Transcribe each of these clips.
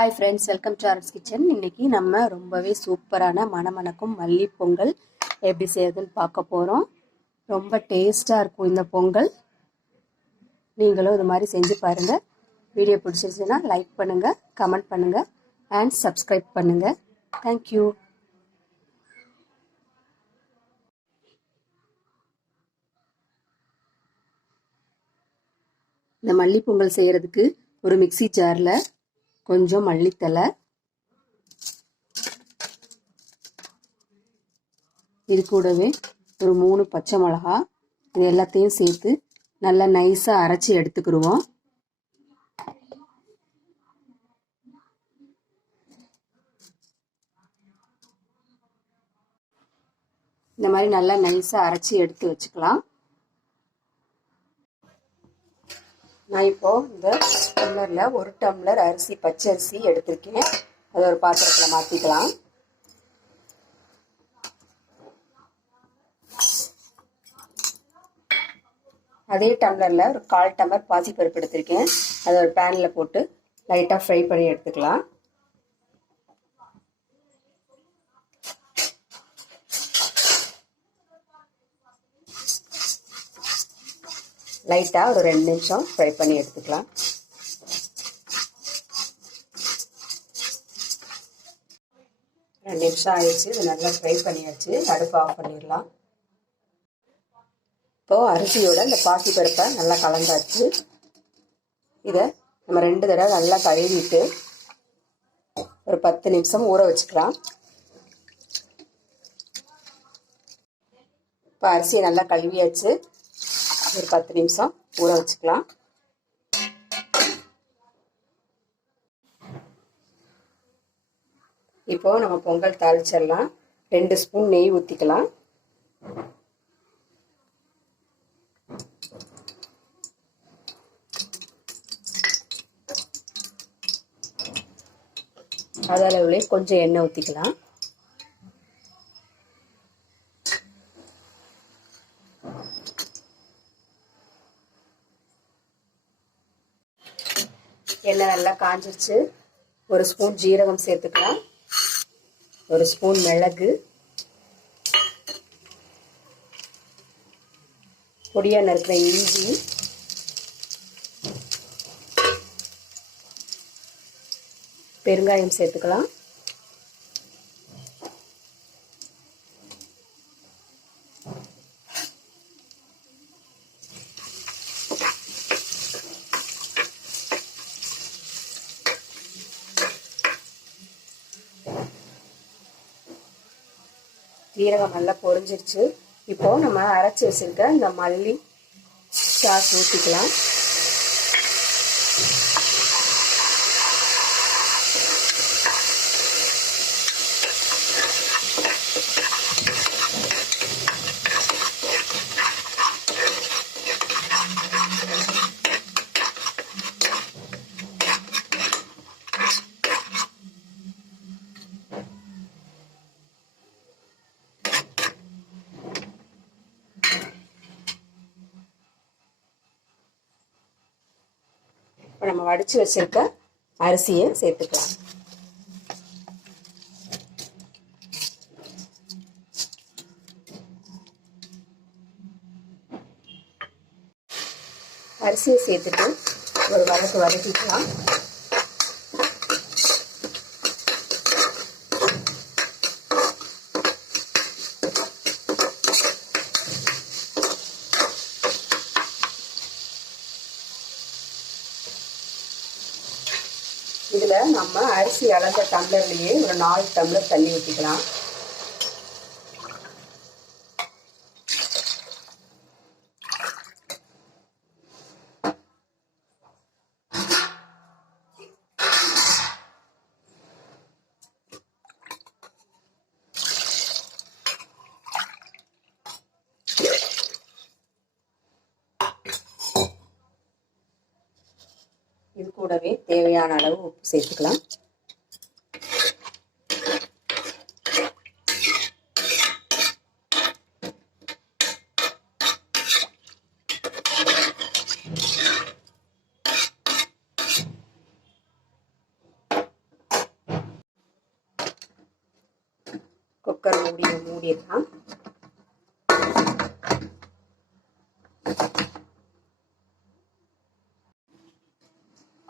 Hi friends welcome to Aras kitchen இன்னைக்கு நம்ம ரொம்பவே சூப்பரான மணமணக்கும் மல்லி பொங்கல் எப்படி செய்யறதுன்னு பார்க்க போகிறோம் ரொம்ப டேஸ்ட்டாக இருக்கும் இந்த பொங்கல். நீங்களும் இது மாதிரி செஞ்சு பாருங்கள் வீடியோ பிடிச்சிருச்சுன்னா லைக் பண்ணுங்கள் கமெண்ட் பண்ணுங்கள் அண்ட் சப்ஸ்கிரைப் பண்ணுங்கள் தேங்க்யூ இந்த மல்லி பொங்கல் செய்கிறதுக்கு ஒரு மிக்ஸி ஜாரில் கொஞ்சம் மல்லித்தலை இது கூடவே ஒரு மூணு பச்சை மிளகா இது எல்லாத்தையும் சேர்த்து நல்லா நைஸாக அரைச்சி எடுத்துக்கிடுவோம் இந்த மாதிரி நல்லா நைஸாக அரைச்சி எடுத்து வச்சுக்கலாம். நான் இப்போது இந்த டம்ளரில் ஒரு டம்ளர் அரிசி பச்சை அரிசி எடுத்திருக்கேன். அதை ஒரு பாத்திரத்தில் மாற்றிக்கலாம் அதே டம்ளரில் ஒரு கால் டம்ளர் பாசிப்பருப்பு எடுத்திருக்கேன். அதை ஒரு பேனில் போட்டு லைட்டாக ஃப்ரை பண்ணி எடுத்துக்கலாம். லைட்டாக ஒரு ரெண்டு நிமிஷம் ஃப்ரை பண்ணி எடுத்துக்கலாம். ரெண்டு நிமிஷம் ஆயிடுச்சு இது நல்லா ஃப்ரை பண்ணியாச்சு. அடுப்பு ஆஃப் பண்ணிடலாம். இப்போது அரிசியோட இந்த பாசி பருப்பை நல்லா கலந்தாச்சு. இதை நம்ம ரெண்டு தடவை நல்லா கழுவிட்டு ஒரு பத்து நிமிஷம் ஊற வச்சுக்கலாம். இப்போ அரிசியை நல்லா கழுவியாச்சு. ஒரு பத்து நிமிஷம். ஊற வச்சுக்கலாம். இப்போ நம்ம பொங்கல் தாளிச்சிடலாம். ரெண்டு ஸ்பூன் நெய் ஊற்றிக்கலாம் அதளவுலேயே கொஞ்சம் எண்ணெய் ஊற்றிக்கலாம் எண்ணெய் நல்லா காஞ்சிருச்சு. ஒரு ஸ்பூன் ஜீரகம் சேர்த்துக்கலாம். ஒரு ஸ்பூன் மிளகு. பொடியாக நறுக்கிற இஞ்சி. பெருங்காயம் சேர்த்துக்கலாம். ஜீரகம் நல்லா பொரிஞ்சிருச்சு. இப்போது நம்ம அரைச்சி வச்சுருக்க இந்த மல்லி சாஸ் ஊற்றிக்கலாம் இப்போ நம்ம வடித்து வச்சிருக்க அரிசியை சேர்த்துக்கலாம். அரிசியை சேர்த்துட்டு ஒரு வதக்கு வதக்கிக்கலாம். இதில் நம்ம அரிசி அளந்த டம்ளர்லேயே ஒரு நாலு டம்ளர் தண்ணி ஊற்றிக்கலாம் இது கூடவே தேவையான அளவு உப்பு சேர்த்துக்கலாம். குக்கர் மூடி மூடிடலாம்.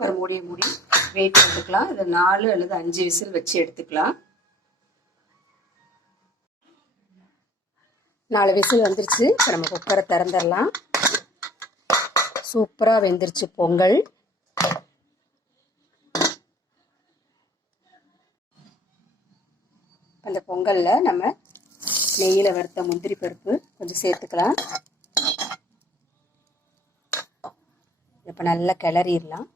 குக்கர் மூடியை மூடி வெயிட் எடுத்துக்கலாம் இது நாலு அல்லது அஞ்சு விசில் வச்சு எடுத்துக்கலாம். நாலு விசில் வந்துருச்சு. இப்போ நம்ம குக்கரை திறந்துடலாம். சூப்பராக வெந்துருச்சு பொங்கல். அந்த பொங்கலில் நம்ம நெய்யில் வறுத்த முந்திரி பருப்பு கொஞ்சம் சேர்த்துக்கலாம். இப்போ நல்லா கிளறிடலாம்.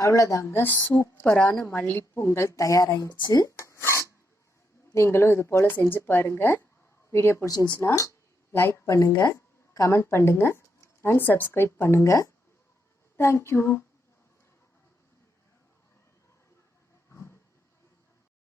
அவ்வளோதாங்க சூப்பரான மல்லிப்பொங்கல் தயாராகிடுச்சு நீங்களும் இது போல் செஞ்சு பாருங்கள் வீடியோ பிடிச்சிருந்துச்சுன்னா லைக் பண்ணுங்கள் கமெண்ட் பண்ணுங்கள் அண்ட் சப்ஸ்கிரைப் பண்ணுங்கள் தேங்க்யூ